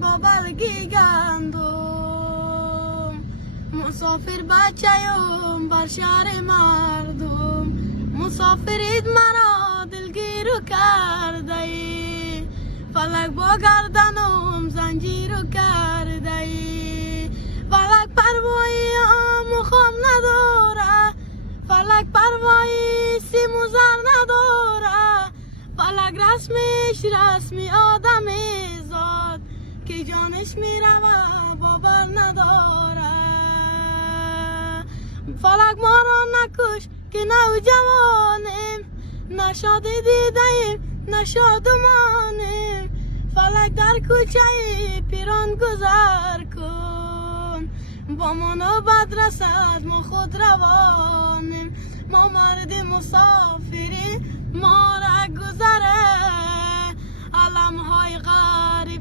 با برگی گندم، مسافر بچه‌ام بر شهر مردم. مسافرید مرا دلگیرو کرده ای، فلک با گردنم زنجیرو کرده ای. فلک پروایی آم و خام نداره، فلک پروایی سیم و زر نداره. فلک رسمش رسمی آدمی زاد، که جانش میروه باور نداره. فلک ما را نکش که نوجوانیم، نشاده دیدیم نشادمانیم. فلک در کوچه پیران گذر کن، با ما نوبت رسد ما خود روانیم. ما مرد مسافری ما را گذره علم های غریب